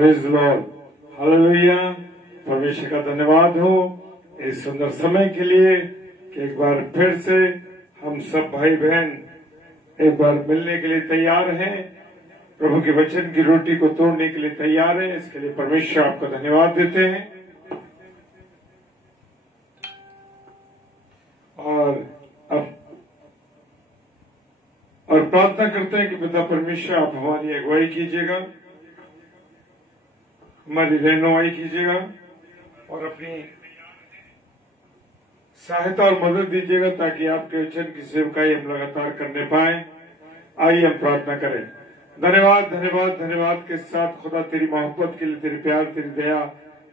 Praise the Lord, hallelujah. परमेश्वर का धन्यवाद हो इस सुंदर समय के लिए कि एक बार फिर से हम सब भाई बहन एक बार मिलने के लिए तैयार हैं, प्रभु के वचन की रोटी को तोड़ने के लिए तैयार हैं। इसके लिए परमेश्वर आपको धन्यवाद देते हैं और प्रार्थना करते हैं कि पिता परमेश्वर आप हमारी अगुवाई कीजिएगा, हमारी रहनुमाई कीजिएगा और अपनी सहायता और मदद दीजिएगा ताकि आपके वचन की सेवकाई हम लगातार करने पाए। आइए हम प्रार्थना करें। धन्यवाद धन्यवाद धन्यवाद के साथ खुदा तेरी मोहब्बत के लिए, तेरे प्यार, तेरी दया,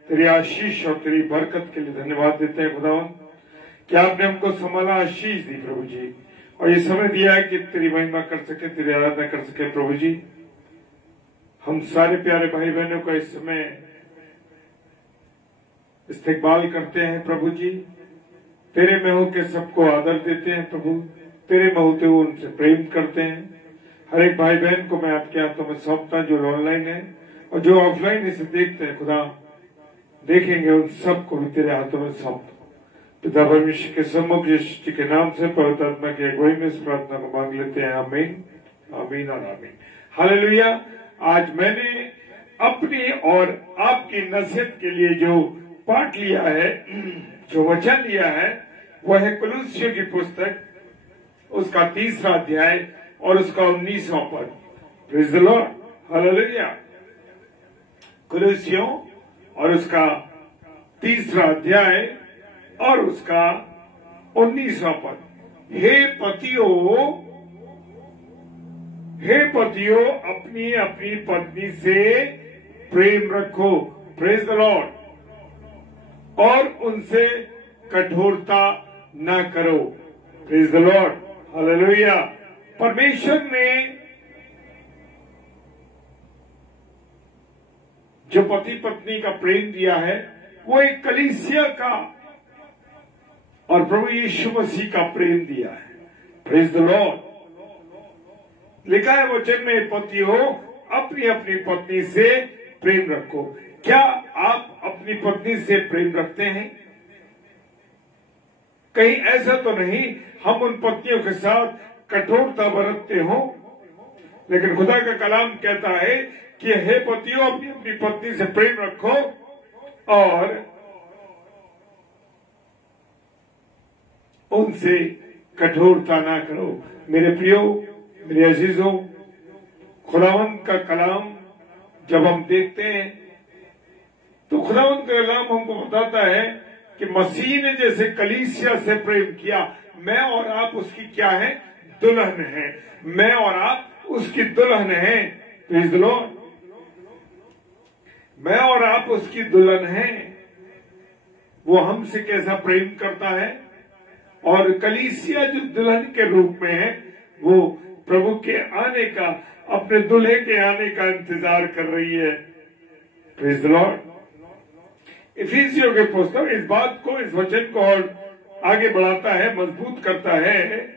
तेरी आशीष और तेरी बरकत के लिए धन्यवाद देते हैं खुदावन कि आपने हमको संभाला, आशीष दी प्रभु जी, और ये समय दिया है कि तेरी महिमा कर सके, तेरी आराधना कर सके। प्रभु जी, हम सारे प्यारे भाई बहनों का इस समय इस्तकबाल करते हैं प्रभु जी, तेरे में हो के सबको आदर देते हैं प्रभु, तेरे में होते हुए उनसे प्रेम करते हैं। हर एक भाई बहन को मैं आपके हाथों में सौंपता, जो ऑनलाइन है और जो ऑफलाइन इसे देखते हैं खुदा, देखेंगे उन सबको भी तेरे हाथों में सौंपता। पिता परमेश्वर के सम्मुख यीशु जी के नाम से पवित्र आत्मा की अगुवाई में इस प्रार्थना को मांग लेते हैं। आमीन, आमीन और आमीन। हालेलुया। आज मैंने अपनी और आपकी नसीहत के लिए जो पाठ लिया है, जो वचन लिया है, वह है कुलुस्सियों की पुस्तक, उसका 3रा अध्याय और उसका 19वां पद। Praise the Lord, hallelujah. कुलुस्सियों और उसका 3रा अध्याय और उसका 19वां पद। हे पतियों अपनी अपनी पत्नी से प्रेम रखो, प्रेज द लॉर्ड, और उनसे कठोरता न करो, प्रेज द लॉर्ड, हालेलुया। परमेश्वर ने जो पति पत्नी का प्रेम दिया है वो एक कलीसिया का और प्रभु यीशु मसीह का प्रेम दिया है, प्रेज द लॉर्ड। लिखा है वचन में, पतियों अपनी अपनी पत्नी से प्रेम रखो। क्या आप अपनी पत्नी से प्रेम रखते हैं? कहीं ऐसा तो नहीं हम उन पत्नियों के साथ कठोरता बरतते हो? लेकिन खुदा का कलाम कहता है कि हे पतियों अपनी अपनी पत्नी से प्रेम रखो और उनसे कठोरता ना करो। मेरे प्रियो, मेरे अजीजों, खुदावंद का कलाम जब हम देखते हैं तो खुदावंद का कलाम हमको बताता है कि मसीह ने जैसे कलीसिया से प्रेम किया, मैं और आप उसकी क्या है? दुल्हन है। मैं और आप उसकी दुल्हन है, प्रेज़ द लॉर्ड। मैं और आप उसकी दुल्हन है। वो हमसे कैसा प्रेम करता है, और कलीसिया जो दुल्हन के रूप में है वो प्रभु के आने का, अपने दूल्हे के आने का इंतजार कर रही है, प्रेज़ द लॉर्ड। इफिसियों के पुस्तक इस बात को, इस वचन को और आगे बढ़ाता है, मजबूत करता है।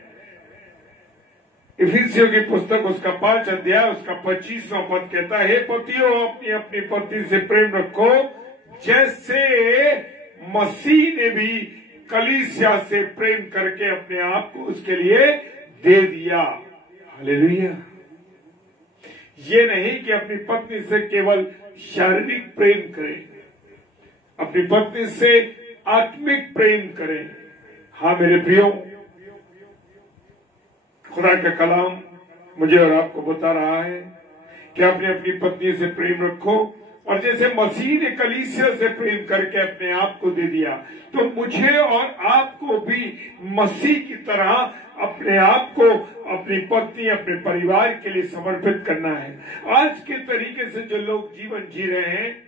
इफिसियों की पुस्तक उसका 5 अध्याय उसका 25वां पद कहता है, हे पतियों अपनी अपनी पत्नी से प्रेम रखो जैसे मसीह ने भी कलीसिया से प्रेम करके अपने आप को उसके लिए दे दिया। हालेलुया। ये नहीं कि अपनी पत्नी से केवल शारीरिक प्रेम करें, अपनी पत्नी से आत्मिक प्रेम करें। हाँ मेरे प्रियो, खुदा का कलाम मुझे और आपको बता रहा है कि अपनी अपनी पत्नी से प्रेम रखो, और जैसे मसीह ने कलीसिया से प्रेम करके अपने आप को दे दिया, तो मुझे और आपको भी मसीह की तरह अपने आप को, अपनी पत्नी, अपने परिवार के लिए समर्पित करना है। आज के तरीके से जो लोग जीवन जी रहे हैं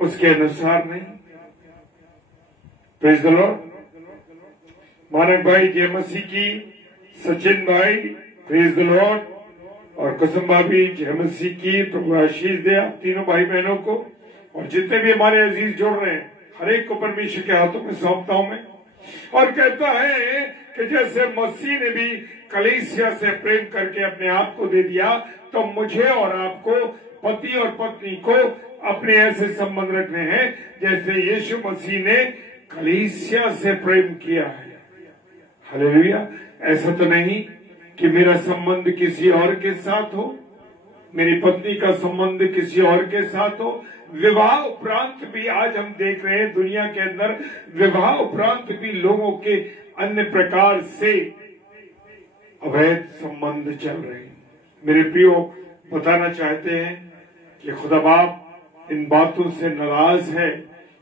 उसके अनुसार नहीं, प्रेज़ द लॉर्ड। मानक भाई जय मसीह की, सचिन भाई प्रेज़ द लॉर्ड, और कुसुम भाभी जय मसीह की। प्रभु आशीष दे आप तीनों भाई बहनों को, और जितने भी हमारे अजीज जुड़ रहे हैं हर एक को परमेश्वर के हाथों में सौंपता हूं मैं, और कहता है कि जैसे मसीह ने भी कलीसिया से प्रेम करके अपने आप को दे दिया, तो मुझे और आपको, पति और पत्नी को अपने ऐसे संबंध रखने हैं जैसे यीशु मसीह ने कलीसिया से प्रेम किया है। हालेलुया। ऐसा तो नहीं कि मेरा संबंध किसी और के साथ हो, मेरी पत्नी का संबंध किसी और के साथ हो। विवाह उपरांत भी आज हम देख रहे हैं दुनिया के अंदर विवाह उपरांत भी लोगों के अन्य प्रकार से अवैध संबंध चल रहे हैं। मेरे प्रियो, बताना चाहते हैं कि खुदा बाप इन बातों से नाराज है।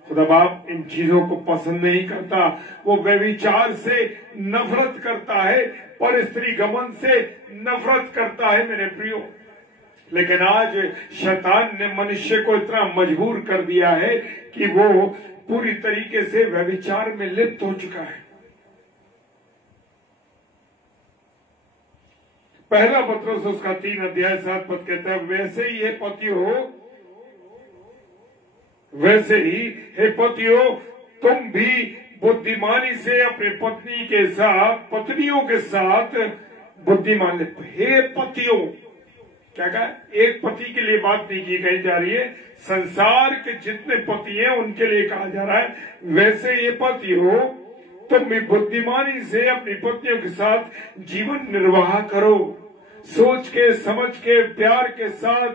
खुदा बाप इन चीजों को पसंद नहीं करता। वो व्यभिचार से नफरत करता है, पर स्त्री गमन से नफरत करता है मेरे प्रियो। लेकिन आज शैतान ने मनुष्य को इतना मजबूर कर दिया है कि वो पूरी तरीके से व्यभिचार में लिप्त हो चुका है। पहला पत्रस उसका 3 अध्याय 7 पद कहता है, वैसे ही हे पतियों तुम भी बुद्धिमानी से अपने पत्नियों के साथ बुद्धिमान। हे पतियों, क्या कहा? एक पति के लिए बात नहीं की कही जा रही है, संसार के जितने पति हैं उनके लिए कहा जा रहा है। वैसे ये पतियों तुम भी बुद्धिमानी से अपनी पत्नियों के साथ जीवन निर्वाह करो, सोच के समझ के प्यार के साथ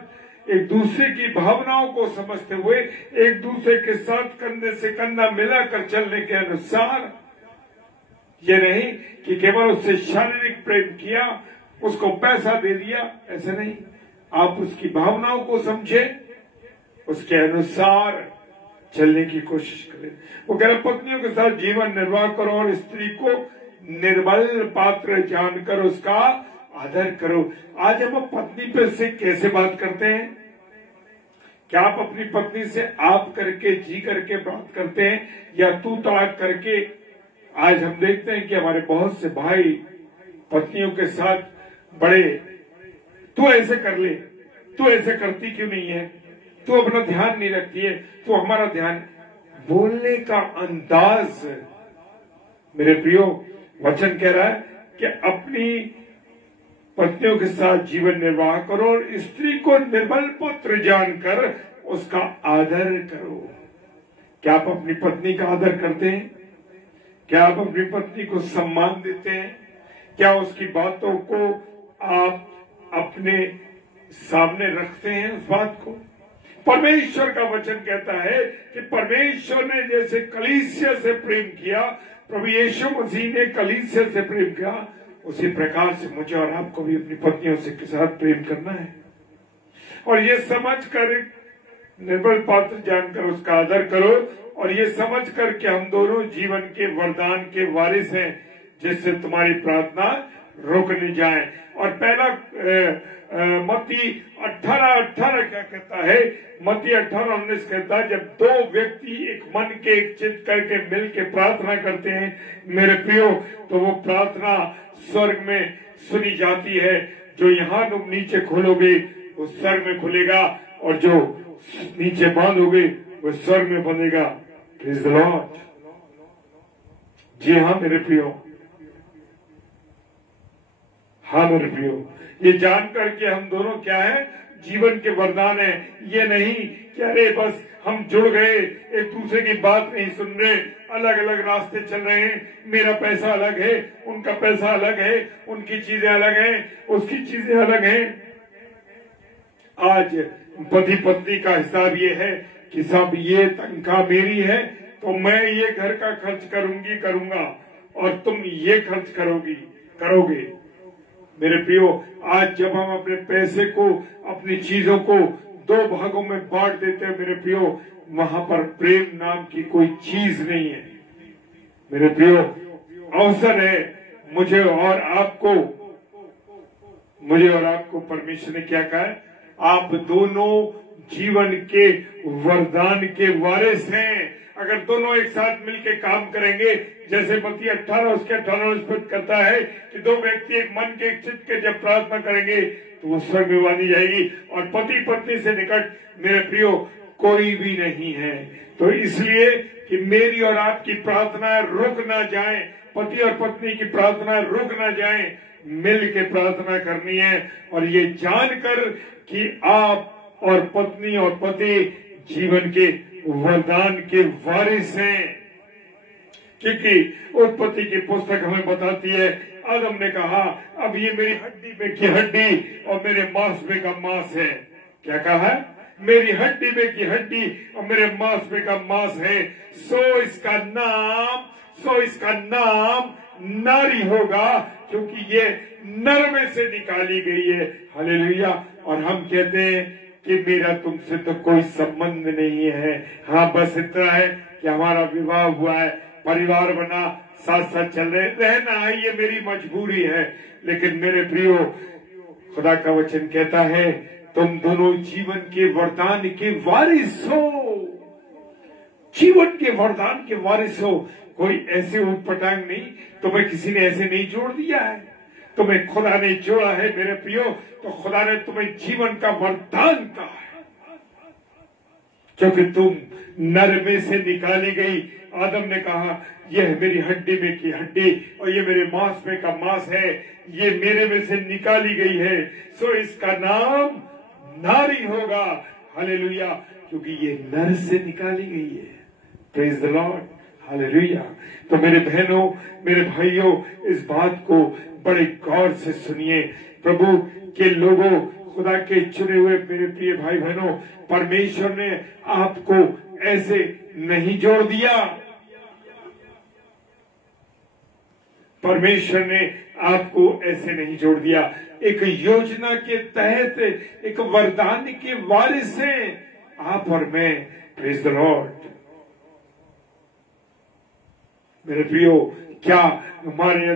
एक दूसरे की भावनाओं को समझते हुए एक दूसरे के साथ कंधे से कंधा मिलाकर चलने के अनुसार। ये नहीं कि केवल उससे शारीरिक प्रेम किया, उसको पैसा दे दिया, ऐसा नहीं। आप उसकी भावनाओं को समझे, उसके अनुसार चलने की कोशिश करें। वो कह रहे पत्नियों के साथ जीवन निर्वाह करो और स्त्री को निर्बल पात्र जानकर उसका आदर करो। आज हम पत्नी पे से कैसे बात करते हैं? क्या आप अपनी पत्नी से आप करके जी करके बात करते हैं या तू तड़ाक करके? आज हम देखते हैं कि हमारे बहुत से भाई पत्नियों के साथ बड़े, तू ऐसे कर ले, तू ऐसे करती क्यों नहीं है, तू अपना ध्यान नहीं रखती है, तू हमारा ध्यान। बोलने का अंदाज, मेरे प्रियो, वचन कह रहा है कि अपनी पत्नियों के साथ जीवन निर्वाह करो और स्त्री को निर्बल पुत्र जानकर उसका आदर करो। क्या आप अपनी पत्नी का आदर करते हैं? क्या आप अपनी पत्नी को सम्मान देते हैं? क्या उसकी बातों को आप अपने सामने रखते हैं? उस बात को परमेश्वर का वचन कहता है कि परमेश्वर ने जैसे कलीसिया से प्रेम किया, प्रभु यीशु मसीह ने कलीसिया से प्रेम किया, उसी प्रकार से मुझे और आपको भी अपनी पत्नियों से के साथ प्रेम करना है। और ये समझ कर निर्बल पात्र जानकर उसका आदर करो, और ये समझ कर कि हम दोनों जीवन के वरदान के वारिस हैं, जिससे तुम्हारी प्रार्थना रुक नहीं जाए। और पहला मत्ती 18:18 क्या कहता है? मत्ती 18:19 कहता है, जब दो व्यक्ति एक मन के एक चित्त करके मिल के प्रार्थना करते हैं मेरे प्रियो, तो वो प्रार्थना स्वर्ग में सुनी जाती है। जो यहाँ तुम नीचे खोलोगे वो स्वर्ग में खुलेगा, और जो नीचे बांधोगे वो स्वर्ग में बंधेगा। Praise the Lord. जी हाँ मेरे प्रियो, हाँ मेरे प्रियो, ये जानकर के हम दोनों क्या है, जीवन के वरदान है। ये नहीं कि अरे बस हम जुड़ गए, एक दूसरे की बात नहीं सुन रहे, अलग अलग रास्ते चल रहे हैं, मेरा पैसा अलग है, उनका पैसा अलग है, उनकी चीजें अलग हैं, उसकी चीजें अलग हैं। आज पति पत्नी का हिसाब ये है कि सब ये तनख्वाह मेरी है तो मैं ये घर का खर्च करूंगा और तुम ये खर्च करोगे। मेरे प्रियो, आज जब हम अपने पैसे को, अपनी चीजों को दो भागों में बांट देते हैं मेरे प्रियो, वहां पर प्रेम नाम की कोई चीज नहीं है। मेरे प्रियो, अवसर है मुझे और आपको परमेश्वर ने क्या कहा है? आप दोनों जीवन के वरदान के वारिस हैं। अगर दोनों एक साथ मिलकर काम करेंगे, जैसे मत्ती 18 उसके 18 कहता है कि दो व्यक्ति एक मन के एक चित्त के जब प्रार्थना करेंगे तो वो स्वर्ग में बांधी जाएगी। और पति पत्नी से निकट मेरे प्रियो कोई भी नहीं है। तो इसलिए कि मेरी और आपकी प्रार्थना रुक ना जाए, पति और पत्नी की प्रार्थना रुक ना जाए, मिल के प्रार्थना करनी है। और ये जानकर कि आप और पत्नी और पति जीवन के वरदान के वारिस हैं, क्योंकि उत्पत्ति की पुस्तक हमें बताती है, आदम ने कहा अब ये मेरी हड्डी में की हड्डी और मेरे मांस में का मांस है। क्या कहा है? मेरी हड्डी में की हड्डी और मेरे मांस में का मांस है, सो इसका नाम नारी होगा, क्योंकि ये नर में से निकाली गई है। हालेलुया। और हम कहते हैं कि मेरा तुमसे तो कोई संबंध नहीं है, हाँ बस इतना है कि हमारा विवाह हुआ है, परिवार बना, साथ साथ चल रहे, रहना है, ये मेरी मजबूरी है। लेकिन मेरे प्रियो, खुदा का वचन कहता है तुम दोनों जीवन के वरदान के वारिस हो, जीवन के वरदान के वारिस हो। कोई ऐसे उटपटांग नहीं, तुम्हें किसी ने ऐसे नहीं जोड़ दिया है, तुम्हें खुदा ने जोड़ा है मेरे प्रियो। तो खुदा ने तुम्हें जीवन का वरदान कहा है, क्योंकि तुम नर में से निकाली गई। आदम ने कहा यह मेरी हड्डी में की हड्डी और ये मेरे मांस में का मांस है, ये मेरे में से निकाली गई है, सो इसका नाम नारी होगा। हालेलुया, क्योंकि ये नर से निकाली गई है। Praise the Lord. हालेलुया। तो मेरे बहनों, मेरे भाइयों, इस बात को बड़े गौर से सुनिए। प्रभु के लोगों, खुदा के चुने हुए मेरे प्रिय भाई बहनों, परमेश्वर ने आपको ऐसे नहीं जोड़ दिया, परमेश्वर ने आपको ऐसे नहीं जोड़ दिया। एक योजना के तहत, एक वरदान के वारिस हैं आप और मैं। Praise the Lord. मेरे प्रियो, क्या हमारे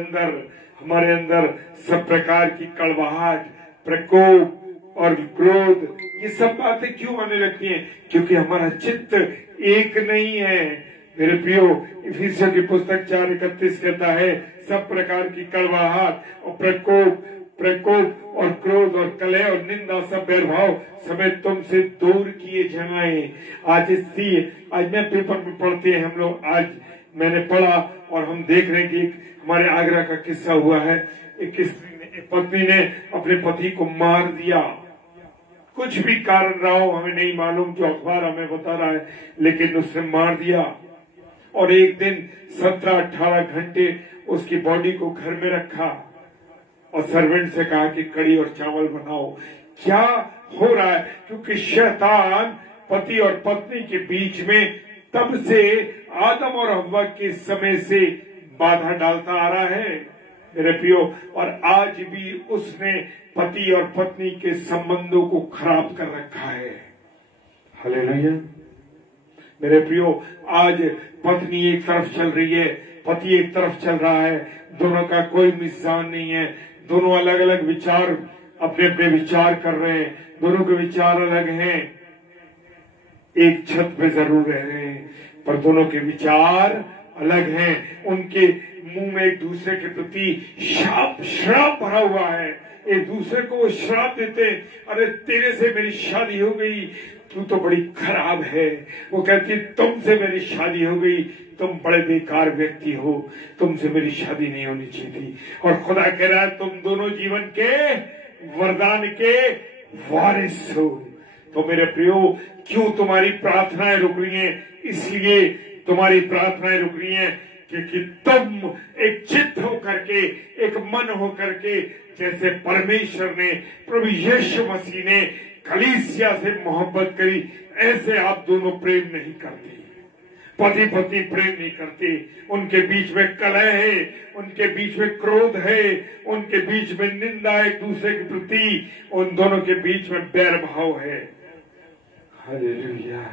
अंदर सब प्रकार की कड़वाहट, प्रकोप और क्रोध, ये सब बातें क्यों आने लगती हैं? क्योंकि हमारा चित्त एक नहीं है। मेरे प्रियो, इफिसियों की पुस्तक 4:31 कहता है सब प्रकार की कड़वाहट और प्रकोप और क्रोध और कलह और निंदा, सब बैरभाव समेत तुमसे दूर किए जाएं। आज मैं पेपर में पढ़ते हैं हम लोग, आज मैंने पढ़ा और हम देख रहे हैं कि हमारे आगरा का किस्सा हुआ है। एक पत्नी ने अपने पति को मार दिया, कुछ भी कारण रहा हो हमें नहीं मालूम, जो अखबार हमें बता रहा है, लेकिन उसने मार दिया। और एक दिन 17-18 घंटे उसकी बॉडी को घर में रखा और सर्वेंट से कहा कि कड़ी और चावल बनाओ। क्या हो रहा है? क्योंकि शैतान पति और पत्नी के बीच में तब से आदम और हव्वा के समय से बाधा डालता आ रहा है मेरे प्रियो, और आज भी उसने पति और पत्नी के संबंधों को खराब कर रखा है। हालेलुया। मेरे प्रियो, आज पत्नी एक तरफ चल रही है, पति एक तरफ चल रहा है, दोनों का कोई मिजान नहीं है, दोनों अलग अलग विचार, अपने अपने विचार कर रहे हैं, दोनों के विचार अलग हैं, एक छत पे जरूर रह रहे हैं पर दोनों के विचार अलग हैं। उनके मुंह में एक दूसरे के प्रति श्राप भरा हुआ है, एक दूसरे को वो श्राप देते, अरे तेरे से मेरी शादी हो गई, तू तो बड़ी खराब है। वो कहती तुमसे मेरी शादी हो गई, तुम बड़े बेकार व्यक्ति हो, तुमसे मेरी शादी नहीं होनी चाहिए थी। और खुदा कह रहा है तुम दोनों जीवन के वरदान के वारिस हो। तो मेरे प्रियो, क्यों तुम्हारी प्रार्थनाएं रुक रही हैं? इसलिए तुम्हारी प्रार्थनाएं रुक रही हैं क्योंकि तुम एक चित्त होकर के, एक मन होकर के, जैसे परमेश्वर ने, प्रभु यीशु मसीह ने कलीसिया से मोहब्बत करी, ऐसे आप दोनों प्रेम नहीं करते। पति पत्नी प्रेम नहीं करते, उनके बीच में कलह है, उनके बीच में क्रोध है, उनके बीच में निंदा है एक दूसरे के प्रति, उन दोनों के बीच में बैर भाव है। हालेलुया।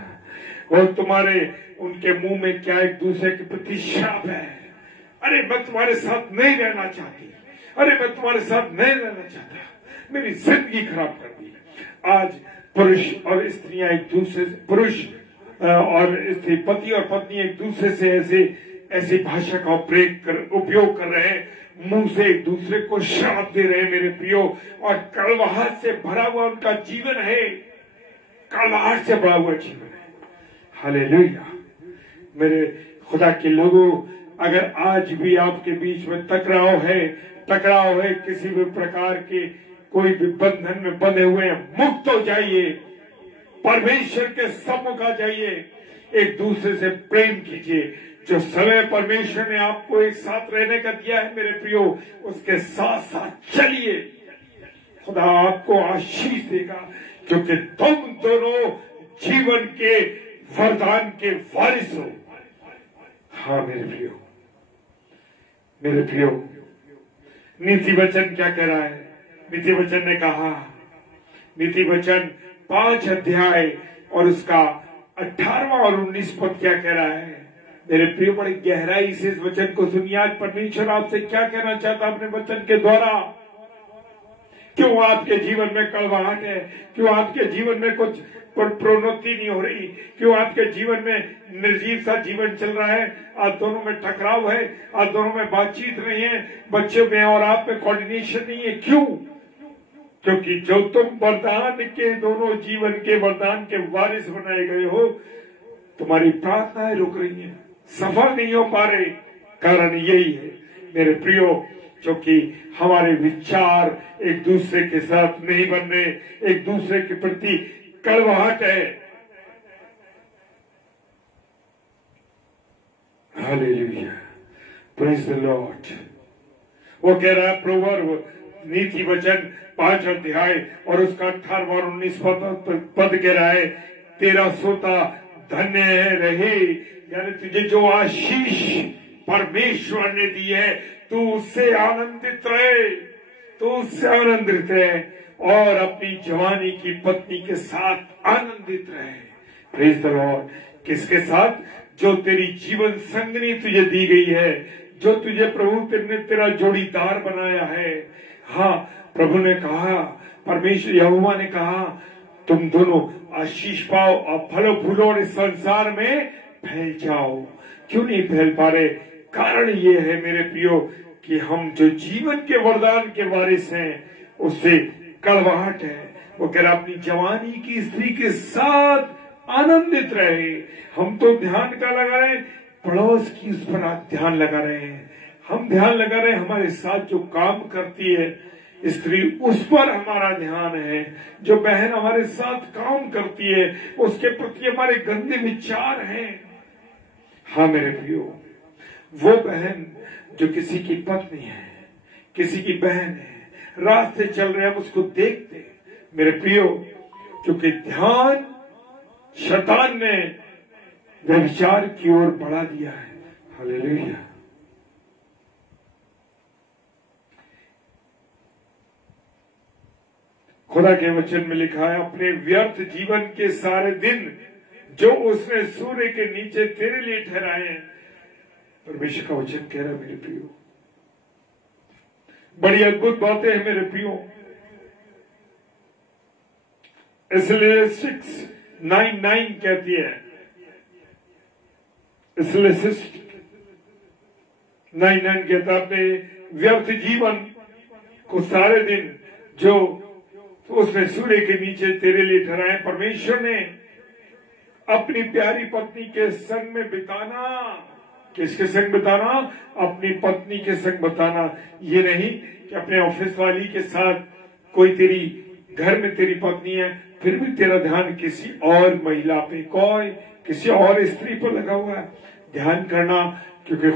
और तुम्हारे उनके मुंह में क्या एक दूसरे के प्रति श्राप है, अरे मैं तुम्हारे साथ नहीं रहना चाहती, अरे मैं तुम्हारे साथ नहीं रहना चाहता, मेरी जिंदगी खराब कर दी। आज पुरुष और स्त्रियां एक दूसरे से, पुरुष और स्त्री, पति और पत्नी एक दूसरे से ऐसी भाषा का उपयोग कर रहे हैं, मुंह से एक दूसरे को श्राप दे रहे हैं मेरे प्रियो, और कड़वाहट से भरा हुआ उनका जीवन है, कड़वाहट से भरा हुआ जीवन है। हालेलुया। मेरे खुदा के लोगों, अगर आज भी आपके बीच में टकराव है किसी भी प्रकार के, कोई भी बंधन में बंधे हुए हैं, मुक्त हो जाइए, परमेश्वर के सम्मुख आ जाइए, एक दूसरे से प्रेम कीजिए। जो समय परमेश्वर ने आपको एक साथ रहने का दिया है मेरे प्रियो, उसके साथ साथ चलिए। खुदा आपको आशीष देगा, क्योंकि तुम दोनों जीवन के वरदान के वारिस हो। हाँ मेरे प्रियो, मेरे प्रियो, नीति वचन क्या कह रहा है? नीति वचन ने कहा, नीति वचन 5 अध्याय और उसका 18वां और 19 पद क्या कह रहा है? मेरे प्रियो, बड़ी गहराई से इस वचन को सुनिए। आज परमेश्वर आपसे क्या कहना चाहता अपने वचन के द्वारा। क्यों आपके जीवन में कड़वाहट है? क्यों आपके जीवन में कुछ प्रोन्नति नहीं हो रही? क्यों आपके जीवन में निर्जीव सा जीवन चल रहा है? आज दोनों में टकराव है, आज दोनों में बातचीत नहीं है, बच्चों में और आप में कोऑर्डिनेशन नहीं है। क्यों? क्योंकि जो तुम वरदान के, दोनों जीवन के वरदान के वारिस बनाए गए हो, तुम्हारी प्रार्थनाएं रुक रही हैं, सफल नहीं हो पा रहे। कारण यही है मेरे प्रियो, क्योंकि हमारे विचार एक दूसरे के साथ नहीं बन रहे, एक दूसरे के प्रति कड़वाहट है। Hallelujah, praise the Lord. वो कह रहा है प्रोवर्ब, नीति वचन 5 अध्याय और उसका 18वां और 19 पद कह रहा है, तेरा सोता धन्य है रहे। यानी तुझे जो आशीष परमेश्वर ने दी है, तू उससे आनंदित रहे, तू उससे आनंदित रहे और अपनी जवानी की पत्नी के साथ आनंदित रहे। Praise the Lord. किसके साथ? जो तेरी जीवन संगनी तुझे दी गई है, जो तुझे प्रभु ने तेरा जोड़ीदार बनाया है। हाँ, प्रभु ने कहा, परमेश्वर यहोवा ने कहा, तुम दोनों आशीष पाओ और फलो फूलो और इस संसार में फैल जाओ। क्यों नहीं फैल पा रहे? कारण ये है मेरे प्रियो कि हम जो जीवन के वरदान के वारिस हैं, उससे कड़वाहट है। वो कह रहा अपनी जवानी की स्त्री के साथ आनंदित रहे। हम तो ध्यान का लगा रहे हैं, पड़ोस की उस पर ध्यान लगा रहे हैं। हम ध्यान लगा रहे हैं हमारे साथ जो काम करती है स्त्री, उस पर हमारा ध्यान है। जो बहन हमारे साथ काम करती है, उसके प्रति हमारे गंदे विचार हैं। हाँ मेरे प्रियो, वो बहन जो किसी की पत्नी है, किसी की बहन है, रास्ते चल रहे हैं, हम उसको देखते मेरे प्रियो, क्योंकि ध्यान शैतान ने व्यभिचार की ओर बढ़ा दिया है। हालेलुया। खुदा के वचन में लिखा है, अपने व्यर्थ जीवन के सारे दिन जो उसने सूर्य के नीचे तेरे लिए ठहराए हैं। परमेश्वर का वचन कह रहा है मेरे प्रियो, बड़ी अद्भुत बातें हैं मेरे प्रियो। इसलिए 6:9 कहती है, इसलिए 6:9 कहता, अपने व्यर्थ जीवन को सारे दिन जो उसने सूर्य के नीचे तेरे लिए ठहराए। परमेश्वर ने अपनी प्यारी पत्नी के संग में बिताना। किसके संग बिताना? अपनी पत्नी के संग बिताना। ये नहीं कि अपने ऑफिस वाली के साथ, कोई तेरी घर में तेरी पत्नी है फिर भी तेरा ध्यान किसी और महिला पे, कोई किसी और स्त्री पर लगा हुआ है। ध्यान करना, क्योंकि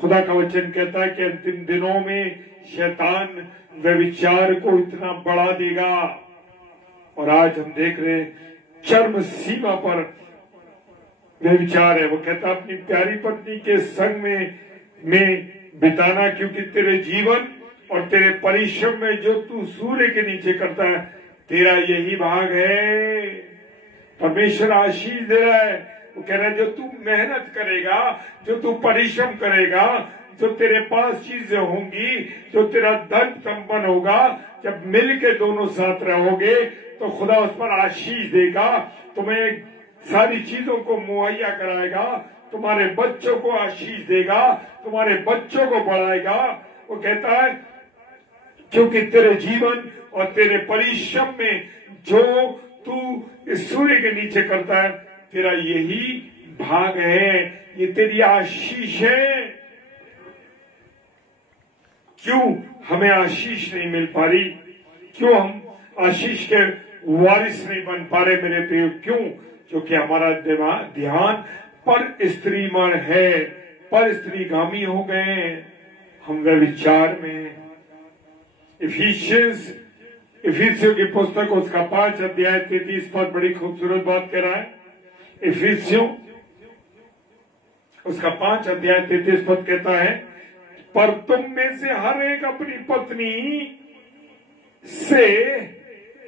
खुदा का वचन कहता है कि अंतिम दिनों में शैतान व्यभिचार को इतना बढ़ा देगा। और आज हम देख रहे हैं चरम सीमा पर व्यभिचार है। वो कहता अपनी प्यारी पत्नी के संग में बिताना, क्योंकि तेरे जीवन और तेरे परिश्रम में जो तू सूर्य के नीचे करता है, तेरा यही भाग है। परमेश्वर आशीष दे रहा है। वो कह रहा है जो तू मेहनत करेगा, जो तू परिश्रम करेगा, जो तेरे पास चीजें होंगी, जो तेरा धन संपन्न होगा, जब मिल के दोनों साथ रहोगे तो खुदा उस पर आशीष देगा, तुम्हें सारी चीजों को मुहैया कराएगा, तुम्हारे बच्चों को आशीष देगा, तुम्हारे बच्चों को बढ़ाएगा। वो कहता है क्योंकि तेरे जीवन और तेरे परिश्रम में जो तू इस सूर्य के नीचे करता है, तेरा यही भाग है, ये तेरी आशीष है। क्यों हमें आशीष नहीं मिल पा रही? क्यों हम आशीष के वारिस नहीं बन पा रहे मेरे प्रियो। क्यों? क्योंकि हमारा ध्यान पर स्त्री मन है, पर स्त्रीगामी हो गए हैं हम व्यभिचार में। इफिसियों की पुस्तक उसका 5 अध्याय 33 पद बड़ी खूबसूरत बात कह रहा है। इफिसियों उसका 5 अध्याय 33 पद कहता है, पर तुम में से हर एक अपनी पत्नी से,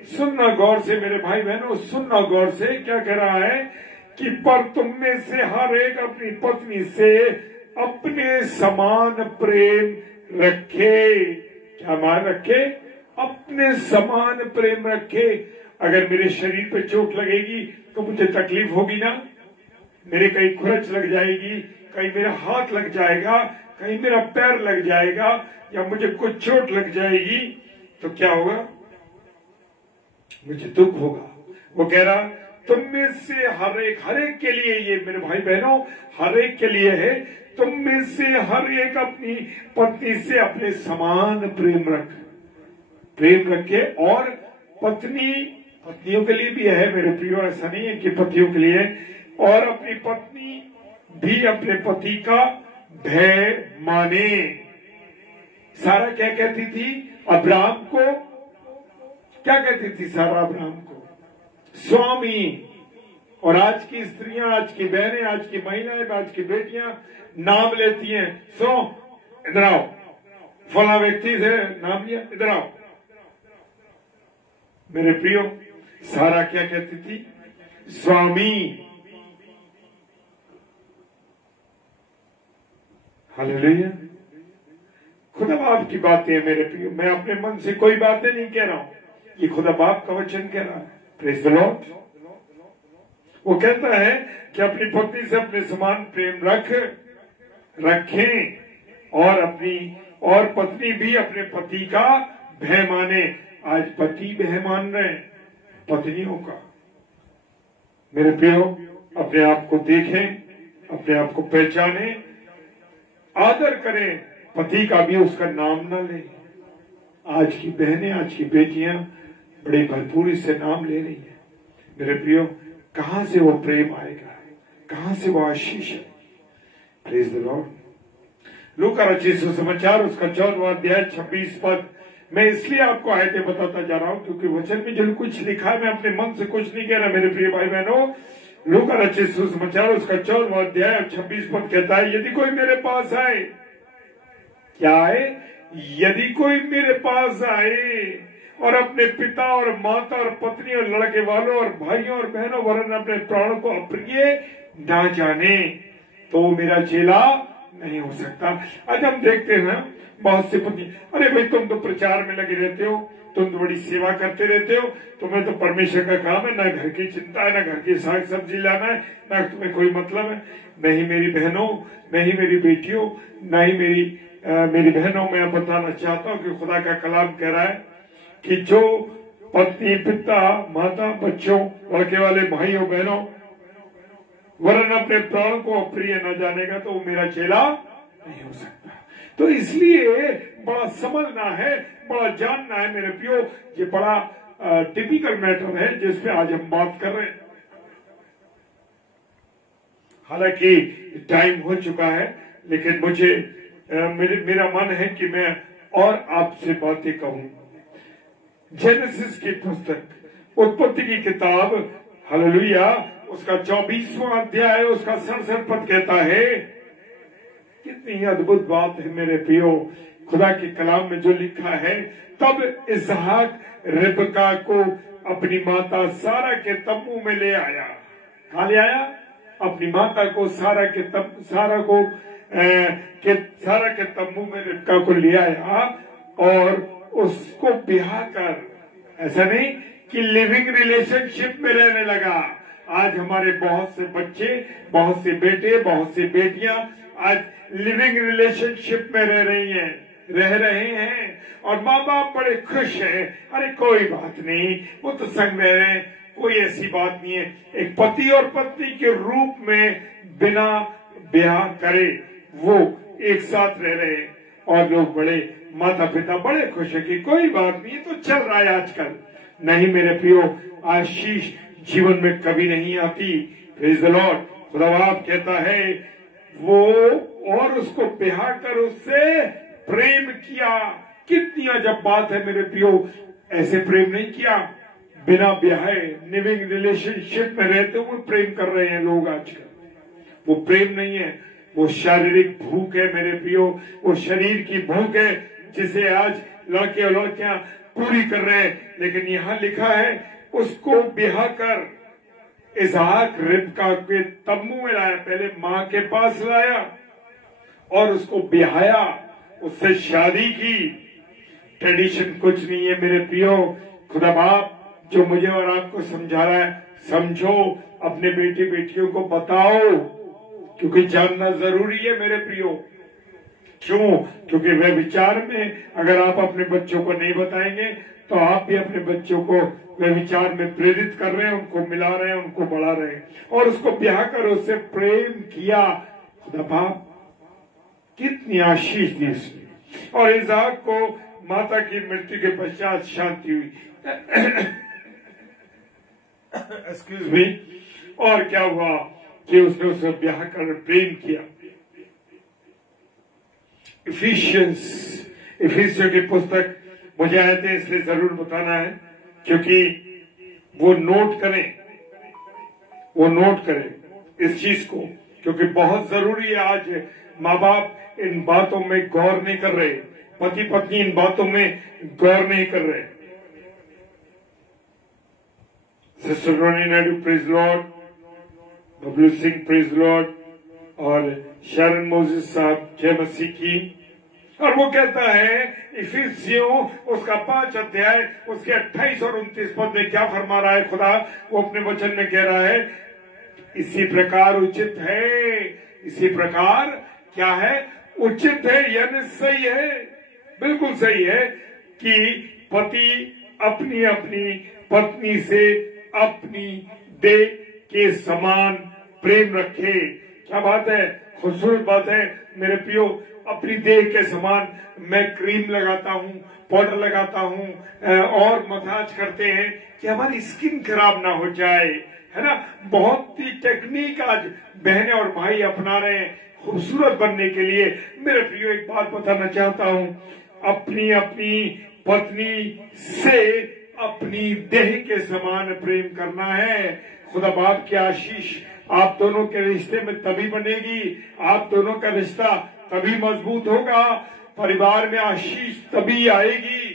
सुनना गौर से मेरे भाई बहनों, सुनना गौर से, क्या कह रहा है कि पर तुम में से हर एक अपनी पत्नी से अपने समान प्रेम रखे। क्या मान रखे? अपने समान प्रेम रखे। अगर मेरे शरीर पे चोट लगेगी तो मुझे तकलीफ होगी ना, मेरे कहीं खुरच लग जाएगी, कहीं मेरा हाथ लग जाएगा, कहीं मेरा पैर लग जाएगा, या मुझे कुछ चोट लग जाएगी तो क्या होगा? मुझे दुख होगा। वो कह रहा तुम में से हर एक के लिए, ये मेरे भाई बहनों हर एक के लिए है, तुम में से हर एक अपनी पत्नी से अपने समान प्रेम रखे। और पत्नियों के लिए भी है मेरे प्रियो, ऐसा नहीं है कि पतियों के लिए। और अपनी पत्नी भी अपने पति का भय माने। सारा क्या कहती थी अब्राहम को? क्या कहती थी सारा अब्राहम को? स्वामी। और आज की स्त्रियां, आज की बहनें, आज की महिलाएं, आज की बेटियां नाम लेती हैं। सो इधर आओ, फला व्यक्ति से नाम लिया, इधर आओ। मेरे प्रियो, सारा क्या कहती थी? स्वामी। हालेलुया। खुदा बाप की बातें हैं मेरे प्रियो, मैं अपने मन से कोई बातें नहीं कह रहा हूं, ये खुदा बाप का वचन कह रहा है। Praise the Lord. वो कहता है कि अपनी पत्नी से अपने समान प्रेम रखें और पत्नी भी अपने पति का भय माने। आज पति भय मान रहे हैं पत्नियों का। मेरे प्रियो, अपने आप को देखें, अपने आप को पहचाने, आदर करें, पति का भी उसका नाम ना ले। आज की बहनें, आज की बेटियां बड़ी भरपूरी से नाम ले रही हैं। मेरे प्रियो, कहां से वो प्रेम आएगा? कहां से वो आशीष है? Praise the Lord. लूका रचित सुसमाचार उसका 14वां अध्याय 26 पद। मैं इसलिए आपको आयतें बताता जा रहा हूं क्योंकि वचन में जो कुछ लिखा है, मैं अपने मन से कुछ नहीं कह रहा मेरे प्रिय भाई बहनों। लूका रचित सुसमाचार उसका 14वां अध्याय 26 पद कहता है, यदि कोई मेरे पास आए, क्या आए? यदि कोई मेरे पास आए और अपने पिता और माता और पत्नी और लड़के वालों और भाइयों और बहनों वरन अपने प्राणों को अप्रिय ना जाने, तो मेरा चेला नहीं हो सकता। आज हम देखते हैं ना, बहुत से पत्नी, अरे भाई तुम तो प्रचार में लगे रहते हो, तुम तो बड़ी सेवा करते रहते हो, तुम्हें तो परमेश्वर का काम है, ना घर की चिंता है, ना घर की साग सब्जी लाना है, ना तुम्हें कोई मतलब है। नहीं मेरी बहनों, नहीं मेरी बेटियों, नहीं मेरी बहनों, मैं बताना चाहता हूँ कि खुदा का कलाम कह रहा है कि जो पत्नी, पिता, माता, बच्चों, लड़के वाले भाइयों बहनों वरन अपने प्राण को अप्रिय न जानेगा तो वो मेरा चेला नहीं हो सकता। तो इसलिए बड़ा समझना है, बड़ा जानना है मेरे प्रियो। ये बड़ा टिपिकल मैटर है जिसपे आज हम बात कर रहे हैं। हालांकि टाइम हो चुका है, लेकिन मुझे मेरा मन है कि मैं और आपसे बातें कहूं। जेनेसिस की पुस्तक, उत्पत्ति की किताब, हालेलुया, उसका 24वां अध्याय उसका 67 पद कहता है, कितनी अद्भुत बात है मेरे प्रियो, खुदा के कलाम में जो लिखा है। तब इसहाक रिबका को अपनी माता सारा के तम्बू में ले आया। कहाँ ले आया? अपनी माता को सारा के तम्बू में रिबका को ले आया और उसको ब्याह कर, ऐसा नहीं कि लिविंग रिलेशनशिप में रहने लगा। आज हमारे बहुत से बच्चे, बहुत से बेटे, बहुत सी बेटियां आज लिविंग रिलेशनशिप में रह रहे हैं और माँ बाप बड़े खुश हैं। अरे कोई बात नहीं, वो तो संग रह रहे हैं, कोई ऐसी बात नहीं है। एक पति और पत्नी के रूप में बिना ब्याह करे वो एक साथ रह रहे हैं और लोग बड़े, माता पिता बड़े खुश है कि कोई बात नहीं, तो चल रहा है आजकल, नहीं मेरे प्रियो, आशीष जीवन में कभी नहीं आती। Praise the Lord. खुदा बाप कहता है वो और उसको ब्याह कर उससे प्रेम किया। कितनी अजब बात है मेरे प्रियो, ऐसे प्रेम नहीं किया। बिना ब्याहे लिविंग रिलेशनशिप में रहते हुए प्रेम कर रहे हैं लोग आजकल। वो प्रेम नहीं है, वो शारीरिक भूख है मेरे प्रियो, वो शरीर की भूख है जिसे आज लड़के और लड़कियां पूरी कर रहे हैं। लेकिन यहाँ लिखा है उसको ब्याह कर इसहाक रिबका के तम्बू में लाया, पहले मां के पास लाया और उसको ब्याहाया, उससे शादी की। ट्रेडिशन कुछ नहीं है मेरे प्रियो। खुदा बाप जो मुझे और आपको समझा रहा है, समझो, अपने बेटी बेटियों को बताओ, क्योंकि जानना जरूरी है मेरे प्रियो। क्यों? क्योंकि वह विचार में अगर आप अपने बच्चों को नहीं बताएंगे तो आप भी अपने बच्चों को वह विचार में प्रेरित कर रहे हैं, उनको मिला रहे हैं, उनको बढ़ा रहे हैं। और उसको ब्याह कर उससे प्रेम किया। खुदा बाप कितनी आशीष दी उसने। और इसहाक को माता की मृत्यु के पश्चात शांति हुई। Excuse me. और क्या हुआ कि उसने उससे ब्याह कर प्रेम किया। इफिसियों की पुस्तक मुझे आए थे इसलिए जरूर बताना है, क्योंकि वो नोट करें इस चीज को, क्योंकि बहुत जरूरी है। आज माँ बाप इन बातों में गौर नहीं कर रहे, पति पत्नी इन बातों में गौर नहीं कर रहे। Sister Roni Naidu praise Lord, Bablu Singh praise Lord, और शरण मोजिस साहब जय मसीह की। और वो कहता है इफिसियों उसका 5 अध्याय उसके 28 और 29 पद में क्या फरमा रहा है खुदा? वो अपने वचन में कह रहा है इसी प्रकार उचित है, इसी प्रकार क्या है? उचित है, यानी सही है, बिल्कुल सही है कि पति अपनी अपनी पत्नी से अपनी देह के समान प्रेम रखे। क्या बात है, खूबसूरत बात है मेरे प्रियो। अपनी देह के समान मैं क्रीम लगाता हूँ, पाउडर लगाता हूँ और मसाज करते हैं कि हमारी स्किन खराब ना हो जाए, है ना। बहुत ही टेक्निक आज बहनें और भाई अपना रहे हैं खूबसूरत बनने के लिए। मेरे प्रियो एक बात बताना चाहता हूँ, अपनी अपनी पत्नी से अपनी देह के समान प्रेम करना है। खुदा बाप की आशीष आप दोनों के रिश्ते में तभी बनेगी, आप दोनों का रिश्ता तभी मजबूत होगा, परिवार में आशीष तभी आएगी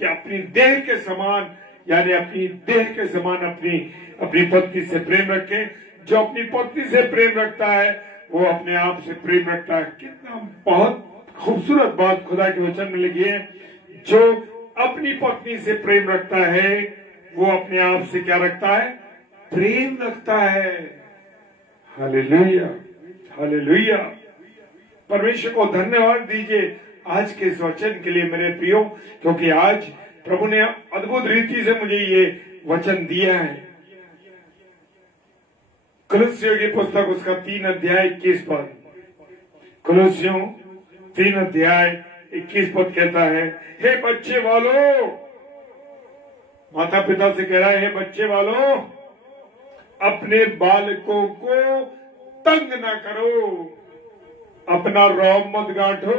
कि अपनी देह के समान, यानी अपनी देह के समान अपनी पत्नी से प्रेम रखें। जो अपनी पत्नी से प्रेम रखता है वो अपने आप से प्रेम रखता है। कितना बहुत खूबसूरत बात खुदा के वचन में लिखी है। जो अपनी पत्नी से प्रेम रखता है वो अपने आप से क्या रखता है? प्रेम रखता है। Hallelujah, hallelujah. परमेश्वर को धन्यवाद दीजिए आज के इस वचन के लिए मेरे प्रियो, क्योंकि आज प्रभु ने अद्भुत रीति से मुझे ये वचन दिया है। कुलुस्सियों की पुस्तक उसका 3 अध्याय 21 पद, कुलुस्सियों 3 अध्याय 21 पद कहता है, हे बच्चे वालों, माता पिता से कह रहा है, हे बच्चे वालों, अपने बालकों को तंग ना करो, अपना रौब मत गांठो,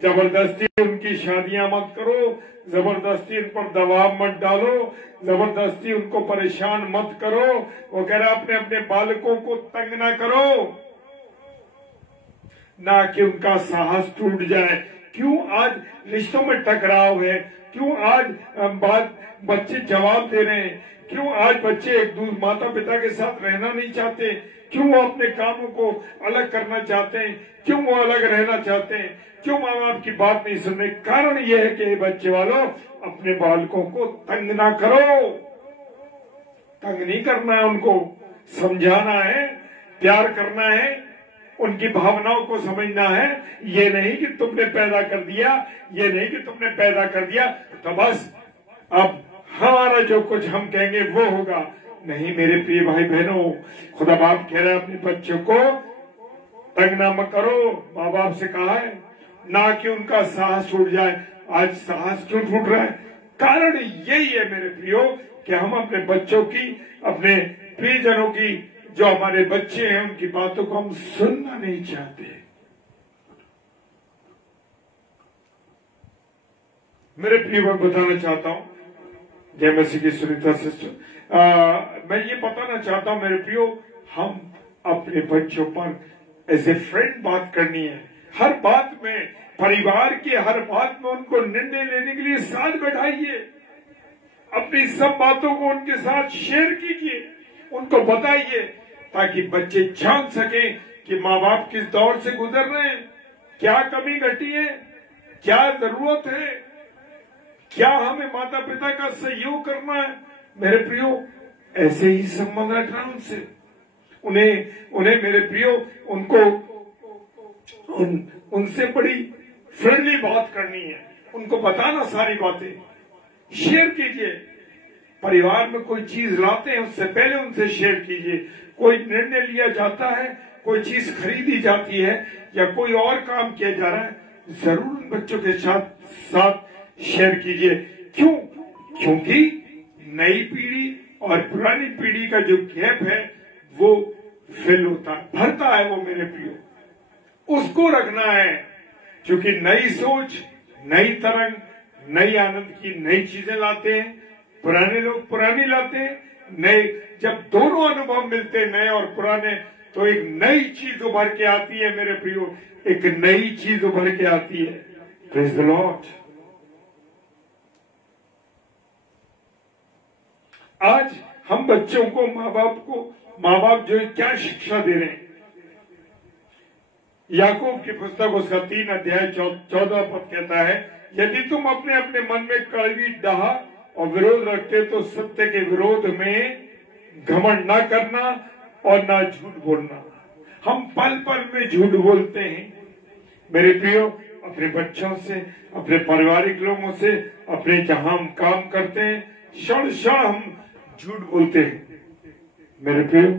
जबरदस्ती उनकी शादियां मत करो, जबरदस्ती उन पर दबाव मत डालो, जबरदस्ती उनको परेशान मत करो। वो कह रहा अपने अपने बालकों को तंग ना करो, ना कि उनका साहस टूट जाए। क्यों आज रिश्तों में टकराव है? क्यों आज बच्चे जवाब दे रहे हैं? क्यों आज बच्चे एक दूसरे माता पिता के साथ रहना नहीं चाहते? क्यों वो अपने कामों को अलग करना चाहते हैं? क्यों वो अलग रहना चाहते हैं? क्यों माँ बाप की बात नहीं सुन रहे? कारण ये है कि बच्चे वालों, अपने बालकों को तंग ना करो। तंग नहीं करना है, उनको समझाना है, प्यार करना है, उनकी भावनाओं को समझना है। ये नहीं कि तुमने पैदा कर दिया, ये नहीं कि तुमने पैदा कर दिया तो बस अब हमारा जो कुछ हम कहेंगे वो होगा। नहीं मेरे प्रिय भाई बहनों, खुदा बाप कह रहे हैं अपने बच्चों को तंग ना मत करो। माँ बाप से कहा है ना कि उनका साहस छूट जाए। आज साहस क्यों छूट रहा है? कारण यही है मेरे प्रियो कि हम अपने बच्चों की, अपने प्रियजनों की, जो हमारे बच्चे हैं, उनकी बातों को हम सुनना नहीं चाहते। मेरे प्रियो, मैं बताना चाहता हूं, जय मसीह की सुनीता सिस्टर, मैं ये बताना चाहता हूं मेरे प्रियो, हम अपने बच्चों पर एज ए फ्रेंड बात करनी है। हर बात में, परिवार की हर बात में उनको निर्णय लेने के लिए साथ बैठाइए। अपनी सब बातों को उनके साथ शेयर कीजिए, उनको बताइए, ताकि बच्चे जान सकें कि माँ बाप किस दौर से गुजर रहे हैं, क्या कमी घटी है, क्या जरूरत है, क्या हमें माता पिता का सहयोग करना है। मेरे प्रियो, ऐसे ही संबंध रखना उनसे, उन्हें मेरे प्रियो, उनसे बड़ी फ्रेंडली बात करनी है, उनको बताना, सारी बातें शेयर कीजिए। परिवार में कोई चीज लाते हैं, उससे पहले उनसे शेयर कीजिए। कोई निर्णय लिया जाता है, कोई चीज खरीदी जाती है, या कोई और काम किया जा रहा है, जरूर उन बच्चों के साथ शेयर कीजिए। क्यों? क्योंकि नई पीढ़ी और पुरानी पीढ़ी का जो गैप है वो फिल होता है, भरता है वो मेरे प्रियो, उसको रखना है। क्योंकि नई सोच, नई तरंग, नई आनंद की नई चीजें लाते हैं, पुराने लोग पुरानी लाते हैं, नए। जब दोनों अनुभव मिलते हैं, नए और पुराने, तो एक नई चीज उभर के आती है मेरे प्रियो, एक नई चीज उभर के आती है। Praise the Lord. आज हम बच्चों को, माँ बाप जो है क्या शिक्षा दे रहे हैं। याकूब की पुस्तक उसका 3 अध्याय 14 पद कहता है, यदि तुम अपने अपने मन में कड़वी डाह और विरोध रखते तो सत्य के विरोध में घमंड न करना और न झूठ बोलना। हम पल पल में झूठ बोलते हैं मेरे प्रियो, अपने बच्चों से, अपने पारिवारिक लोगों से, अपने जहां हम काम करते हैं, क्षण क्षण हम झूठ बोलते हैं मेरे प्रियो।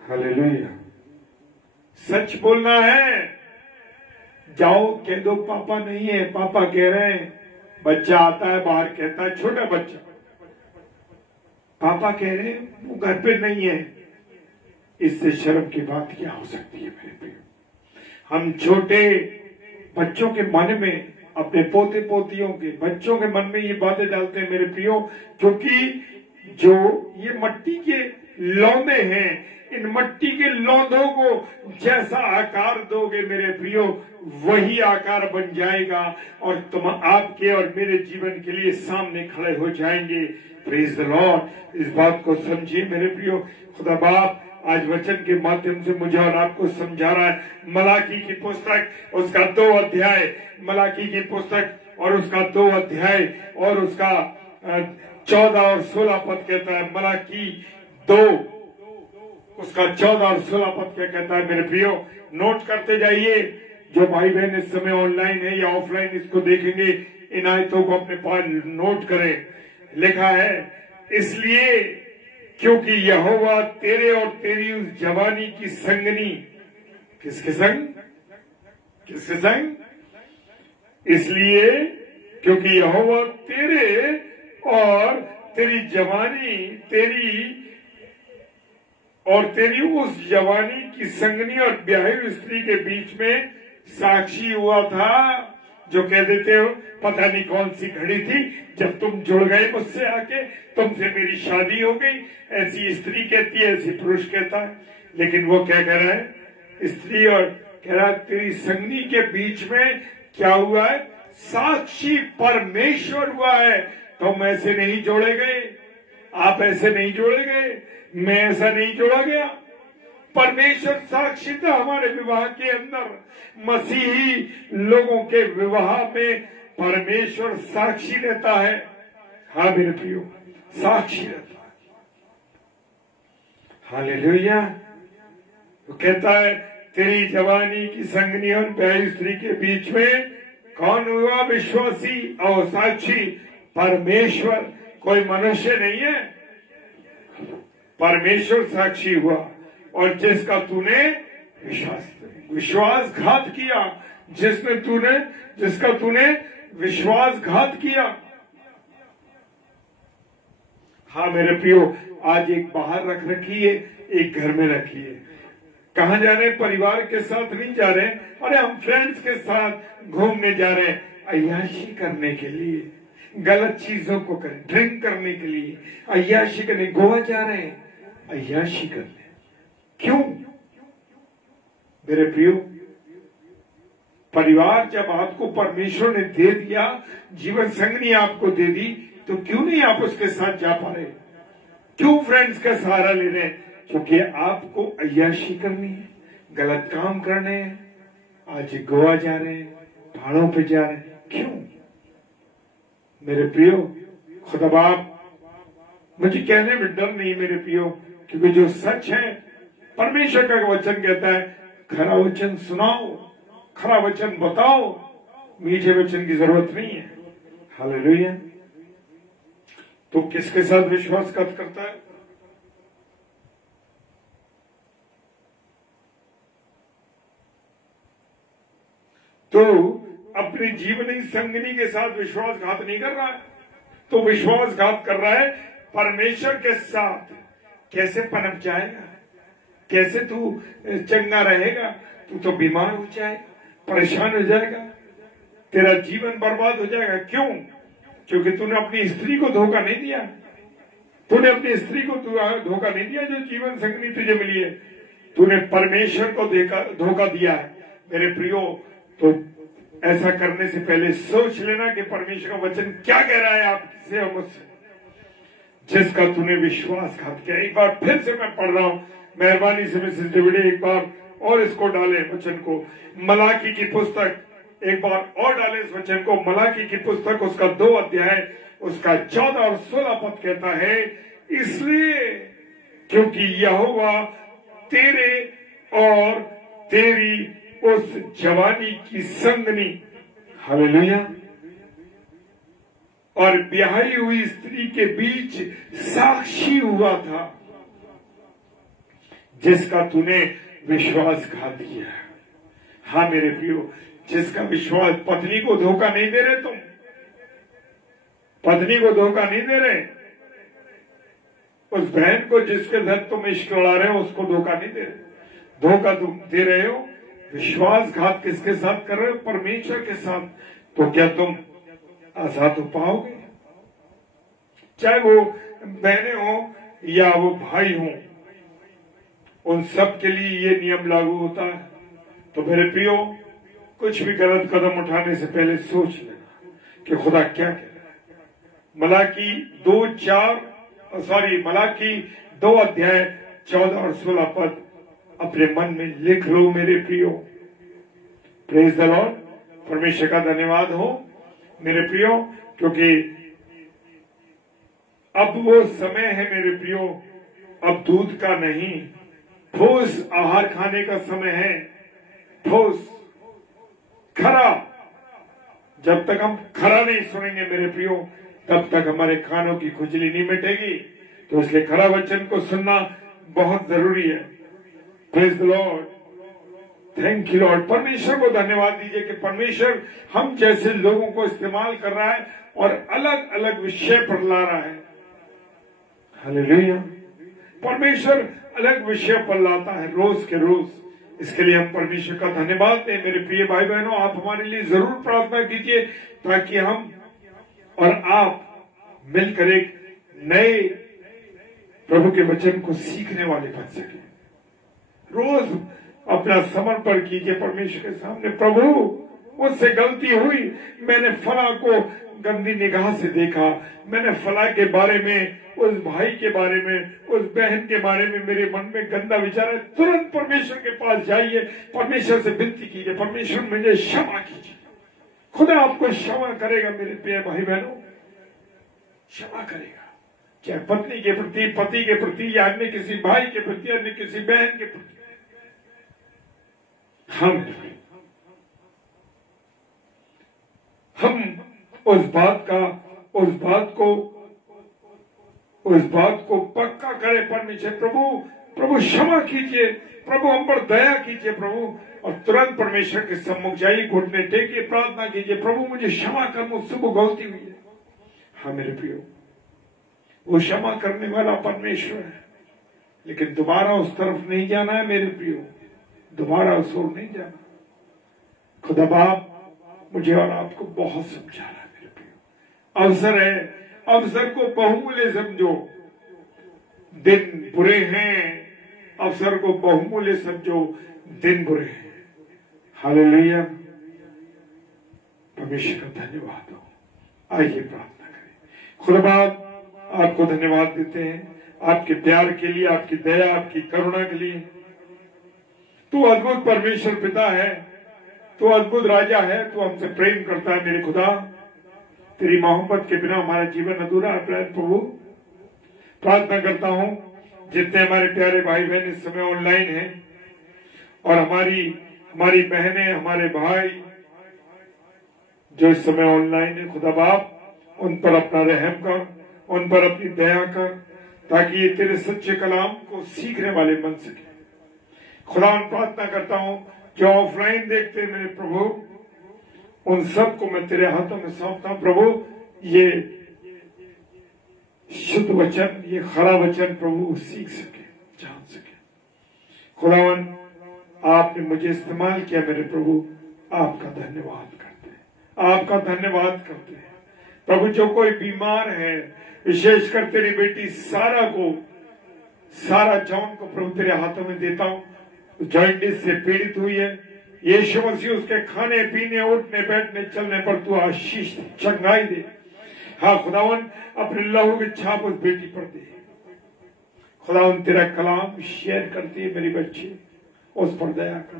हालेलुया। सच बोलना है। जाओ कह दो पापा नहीं है, पापा कह रहे हैं। बच्चा आता है बाहर, कहता है, छोटा बच्चा, पापा कह रहे हैं वो घर पे नहीं है। इससे शर्म की बात क्या हो सकती है मेरे प्रियो। हम छोटे बच्चों के मन में, अपने पोते पोतियों के बच्चों के मन में ये बातें डालते हैं मेरे प्रियो, क्योंकि जो ये मट्टी के लौंदे हैं, इन मट्टी के लौंदों को जैसा आकार दोगे मेरे प्रियो, वही आकार बन जाएगा और तुम आपके और मेरे जीवन के लिए सामने खड़े हो जाएंगे। Praise the Lord. इस बात को समझिए मेरे प्रियो। खुदा बाप आज वचन के माध्यम से मुझे और आपको समझा रहा है। मलाकी की पुस्तक उसका 2 अध्याय, मलाकी की पुस्तक और उसका 2 अध्याय और उसका 14 और 16 पद कहता है। मलाकी 2 उसका 14 और 16 पद क्या कहता है मेरे प्रियो, नोट करते जाइए। जो भाई बहन इस समय ऑनलाइन है या ऑफलाइन इसको देखेंगे, इन आयतों को अपने पास नोट करें। लिखा है, इसलिए क्योंकि यहोवा तेरे और तेरी उस जवानी की संगनी, किसके संग? किसके संग? इसलिए क्योंकि यहोवा तेरे और तेरी जवानी, तेरी उस जवानी की संगनी और ब्याही स्त्री के बीच में साक्षी हुआ था। जो कह देते हो पता नहीं कौन सी घड़ी थी जब तुम जुड़ गए मुझसे आके, तुमसे मेरी शादी हो गई। ऐसी स्त्री कहती है, ऐसी पुरुष कहता है। लेकिन वो क्या कह रहा है, स्त्री, और कह रहा है तेरी संगनी के बीच में क्या हुआ है? साक्षी परमेश्वर हुआ है। तुम ऐसे नहीं जोड़े गए, आप ऐसे नहीं जोड़े गए, मैं ऐसा नहीं जोड़ा गया। परमेश्वर साक्षी था हमारे विवाह के अंदर। मसीही लोगों के विवाह में परमेश्वर साक्षी रहता है। हाँ मेरे प्रियो, साक्षी रहता है। हालेलुया। तो कहता है तेरी जवानी की संगनी और ब्याही स्त्री के बीच में कौन हुआ विश्वासी और साक्षी? परमेश्वर, कोई मनुष्य नहीं है। परमेश्वर साक्षी हुआ। और जिसका तूने विश्वासघात किया, जिसका तूने विश्वासघात किया। हाँ मेरे प्रियो, आज एक बाहर रख रखी है, एक घर में रखी है। कहाँ जा रहे हैं? परिवार के साथ नहीं जा रहे, अरे हम फ्रेंड्स के साथ घूमने जा रहे हैं, अय्याशी करने के लिए, गलत चीजों को करें, ड्रिंक करने के लिए, अय्याशी करने। गोवा जा रहे हैं, अय्याशी करने। क्यों मेरे प्रियो? परिवार जब आपको परमेश्वर ने दे दिया, जीवन संगनी आपको दे दी, तो क्यों नहीं आप उसके साथ जा पा रहे? क्यों फ्रेंड्स का सहारा ले रहे हैं? क्योंकि आपको अय्याशी करनी है, गलत काम करने हैं। आज गोवा जा रहे हैं, पहाड़ों पे जा रहे हैं, क्यों मेरे प्रियो? खुदा बाप, मुझे कहने में डर नहीं मेरे प्रियो, क्योंकि जो सच है, परमेश्वर का वचन कहता है, खरा वचन सुनाओ, खरा वचन बताओ, मीठे वचन की जरूरत नहीं है। हालेलुया। तो किसके साथ विश्वासघात करता है? तो अपनी जीवनी संगनी के साथ विश्वासघात नहीं कर रहा है, तो विश्वासघात कर रहा है परमेश्वर के साथ। कैसे पनप जाएगा? कैसे तू चंगा रहेगा? तू तो बीमार हो जाएगा, परेशान हो जाएगा, तेरा जीवन बर्बाद हो जाएगा। क्यों? क्योंकि तूने अपनी स्त्री को धोखा नहीं दिया। तूने अपनी स्त्री को धोखा नहीं दिया जो जीवन संगनी तुझे मिली है, तूने परमेश्वर को धोखा दिया है। मेरे प्रियो, तो ऐसा करने से पहले सोच लेना कि परमेश्वर का वचन क्या कह रहा है आपसे और मुझसे, जिसका तूने विश्वासघात किया। एक बार फिर से मैं पढ़ रहा हूं, मेहरबानी से मिसेस डेविड एक बार और इसको डाले वचन को, मलाकी की पुस्तक, एक बार और डाले इस वचन को। मलाकी की पुस्तक उसका 2 अध्याय उसका 14 और 16 पद कहता है, इसलिए क्योंकि यहोवा तेरे और तेरी उस जवानी की संगनी, हालेलुया, और ब्याही हुई स्त्री के बीच साक्षी हुआ था, जिसका तूने विश्वासघात किया। हाँ मेरे प्रियो, जिसका विश्वास, पत्नी को धोखा नहीं दे रहे तुम, पत्नी को धोखा नहीं दे रहे, उस बहन को जिसके साथ तुम इश्क लड़ा रहे हो उसको धोखा नहीं दे रहे। धोखा तुम दे रहे हो, विश्वासघात किसके साथ कर रहे हो? परमेश्वर के साथ। तो क्या तुम आजाद हो पाओगे? चाहे वो बहनें हो या वो भाई हो, उन सब के लिए ये नियम लागू होता है। तो मेरे प्रियो, कुछ भी गलत कदम उठाने से पहले सोच लेना कि खुदा क्या कह रहा है। मलाकी 2 अध्याय 14 और 16 पद अपने मन में लिख लो मेरे प्रियो। Praise the Lord. परमेश्वर का धन्यवाद हो मेरे प्रियो, क्योंकि अब वो समय है मेरे प्रियो, अब दूध का नहीं, ठोस आहार खाने का समय है। ठोस, खरा। जब तक हम खरा नहीं सुनेंगे मेरे प्रियो, तब तक हमारे कानों की खुजली नहीं मिटेगी। तो इसलिए खरा वचन को सुनना बहुत जरूरी है। Praise the Lord. Thank you Lord. परमेश्वर को धन्यवाद दीजिए कि परमेश्वर हम जैसे लोगों को इस्तेमाल कर रहा है और अलग अलग विषय पर ला रहा है। हालेलुया। परमेश्वर अलग विषय पर लाता है रोज के रोज। इसके लिए हम परमेश्वर का धन्यवाद दें। मेरे प्रिय भाई बहनों, आप हमारे लिए जरूर प्रार्थना कीजिए ताकि हम और आप मिलकर एक नए प्रभु के वचन को सीखने वाले बन सके। रोज अपना समर्पण कीजिए परमेश्वर के सामने। प्रभु, मुझसे गलती हुई, मैंने फला को गंदी निगाह से देखा, मैंने फला के बारे में, उस भाई के बारे में, उस बहन के बारे में मेरे मन में गंदा विचार है। तुरंत परमेश्वर के पास जाइए, परमेश्वर से विनती कीजिए, परमेश्वर मुझे क्षमा कीजिए। खुदा आपको क्षमा करेगा मेरे प्रिय भाई बहनों, क्षमा करेगा। चाहे पत्नी के प्रति, पति के प्रति, या अन्य किसी भाई के प्रति, अन्य किसी बहन के प्रति। हम उस बात को पक्का करें परमेश्वर। प्रभु क्षमा कीजिए, प्रभु हम पर दया कीजिए, प्रभु और तुरंत परमेश्वर के सम्मुख जाइए, घुटने टेकिए, प्रार्थना कीजिए, प्रभु मुझे क्षमा कर, मुझसे वो गलती हुई है। हाँ मेरे प्रियो, वो क्षमा करने वाला परमेश्वर है, लेकिन दोबारा उस तरफ नहीं जाना है मेरे प्रियो, दोबारा उस ओर नहीं जाना। खुदा बाप मुझे और आपको बहुत समझा रहा है मेरे प्रियो। अवसर है, अवसर को बहुमूल्य समझो। दिन बुरे हैं, अवसर को बहुमूल्य समझो, दिन बुरे हैं। हालेलुया, परमेश्वर का धन्यवाद हो। आइए प्रार्थना करें। खुदा बाप आपको धन्यवाद देते हैं आपके प्यार के लिए, आपकी दया, आपकी करुणा के लिए। तू अद्भुत परमेश्वर पिता है, तू अद्भुत राजा है, तू हमसे प्रेम करता है मेरे खुदा। तेरी मोहब्बत के बिना हमारा जीवन अधूरा है प्रभु। प्रार्थना करता हूं जितने हमारे प्यारे भाई बहन इस समय ऑनलाइन हैं और हमारी बहनें, हमारे भाई जो इस समय ऑनलाइन है, खुदा बाप उन पर अपना रहम कर, उन पर अपनी दया कर, ताकि ये तेरे सच्चे कलाम को सीखने वाले बन सके। खुदा प्रार्थना करता हूं जो ऑफलाइन देखते हैं मेरे प्रभु, उन सबको मैं तेरे हाथों में सौंपता हूं प्रभु। ये शुद्ध वचन, ये खरा वचन प्रभु सीख सके, जान सके। खुदावन आपने मुझे इस्तेमाल किया मेरे प्रभु, आपका धन्यवाद करते हैं, आपका धन्यवाद करते हैं प्रभु। जो कोई बीमार है, विशेषकर तेरी बेटी सारा जॉन को प्रभु तेरे हाथों में देता हूं। जॉइंटिस से पीड़ित हुई है, यीशु मसीह उसके खाने पीने, उठने बैठने चलने पर तू आशीष चंगाई दे। हाँ खुदावन, अपने लहू की छाप उस बेटी पर दे। खुदावन तेरा कलाम शेयर करती है मेरी बच्ची, उस पर दया कर,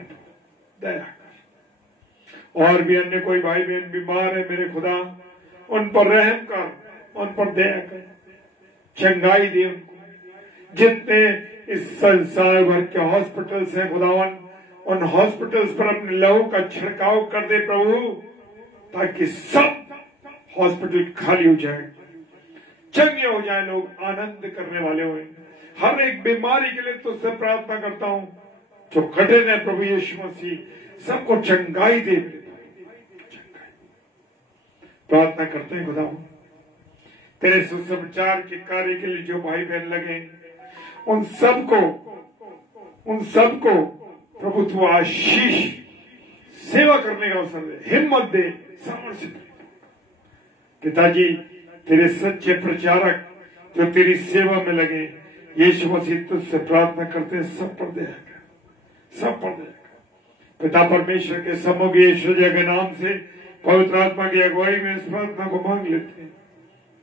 दया कर। और भी अन्य कोई भाई बहन बीमार है मेरे खुदा, उन पर रहम कर, उन पर दया कर, चंगाई दे उनको। जितने इस संसार भर के हॉस्पिटल्स हैं खुदावन, उन हॉस्पिटल्स पर अपने लहू का छिड़काव कर दे प्रभु, ताकि सब हॉस्पिटल खाली हो जाए, चंगे हो जाए, लोग आनंद करने वाले हुए। हर एक बीमारी के लिए तुझसे प्रार्थना करता हूं जो कठिन है प्रभु यीशु मसीह, सबको चंगाई दे। प्रार्थना करते हैं खुदा तेरे सुसमाचार के कार्य के लिए जो भाई बहन लगे, उन सबको प्रभु तू आशीष, सेवा करने का अवसर दे, हिम्मत दे, सामर्थ्य दे। पिताजी तेरे सच्चे प्रचारक जो तेरी सेवा में लगे, यीशु मसीह तुझसे प्रार्थना करते हैं, सब पर दया कर, सब पर दया कर। पिता परमेश्वर के सम्मुख यीशु के नाम से पवित्र आत्मा की अगुवाई में इस प्रार्थना को मांग लेते हैं।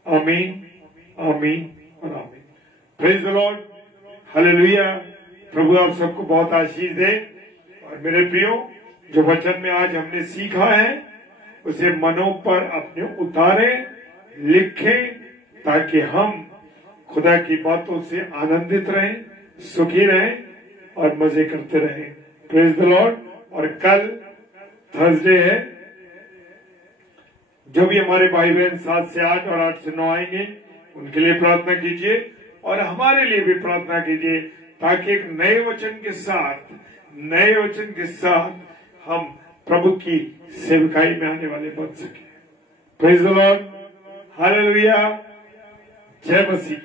आमीन, आमीन और आमीन। Praise the Lord, hallelujah. प्रभु आप सबको बहुत आशीष दे। और मेरे प्रियो, जो वचन में आज हमने सीखा है उसे मनों पर अपने उतारे, लिखें, ताकि हम खुदा की बातों से आनंदित रहें, सुखी रहें और मजे करते रहें। Praise the Lord. और कल थर्सडे है, जो भी हमारे भाई बहन 7 से 8 और 8 से 9 आएंगे उनके लिए प्रार्थना कीजिए और हमारे लिए भी प्रार्थना कीजिए, ताकि एक नए वचन के साथ हम प्रभु की सेवकाई में आने वाले बन सके। प्रेज द लॉर्ड, हालेलुया, जय मसीह।